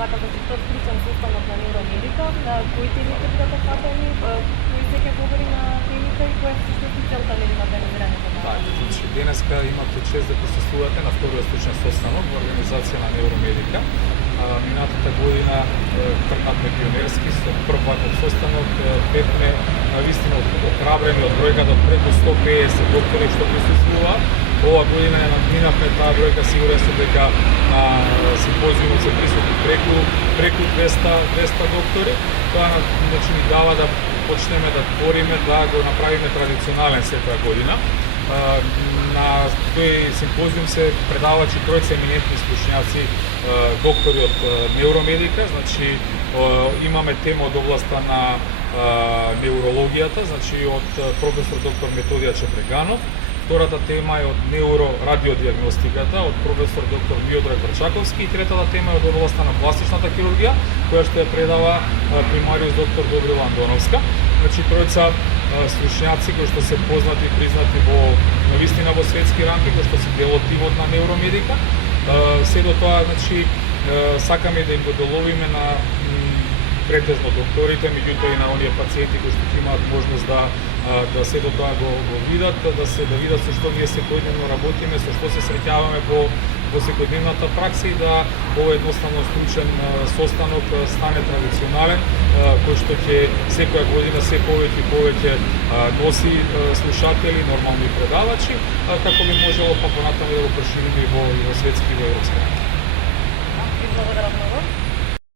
вака за тот стручен состанок на невромедика, на кои теми ќе бидат опфатени, кои се ќе говори на темите и која всушност е целта нели на организирањето на. Така, значи денеска имате чест да присуствувате на вториот стручен состанок во организација на Невромедика. Минатата година тркнавме пионерски со првиот состанок, бевме навистина охрабрени од бројката од преку 150 доктори што присуствуваат. Ова година ја надминавме таа бројка, сигурен сум дека на симпозиумот се присутни преку 200 доктори. Тоа значи ни дава да почнеме да твориме, да го направиме традиционален секоја година. На тој симпозиум се предавачи тројца еминентни слушњаци, доктори од невромедика, значи имаме тема од областа на неврологијата, значи од професор доктор Методија Чепреганов. Втората тема е од неврорадиодиагностиката од професор доктор Миодраг Врчаковски и третата тема е од областа на пластичната хирургија, која што ја предава примариус доктор Добрила Андоновска. Значи тројца слушњаци кои што се познати и признати навистина во светски рамки, кои што се дел од тимот на Невромедика. Се до тоа, значи, сакаме да им го доловиме на претежно докторите, меѓутоа и на оние пациенти кои што имаат можност да се до тоа го видат, да видат со што ние секојдневно работиме, со што се среќаваме во секојдневната пракса и да овој едноставно стручен состанок стане традиционален, кој што ќе секоја година се повеќе и повеќе носи слушатели, нормални предавачи, како би можело па понатаму да го прошириме и во светски и во европски рамки. Благодарам многу.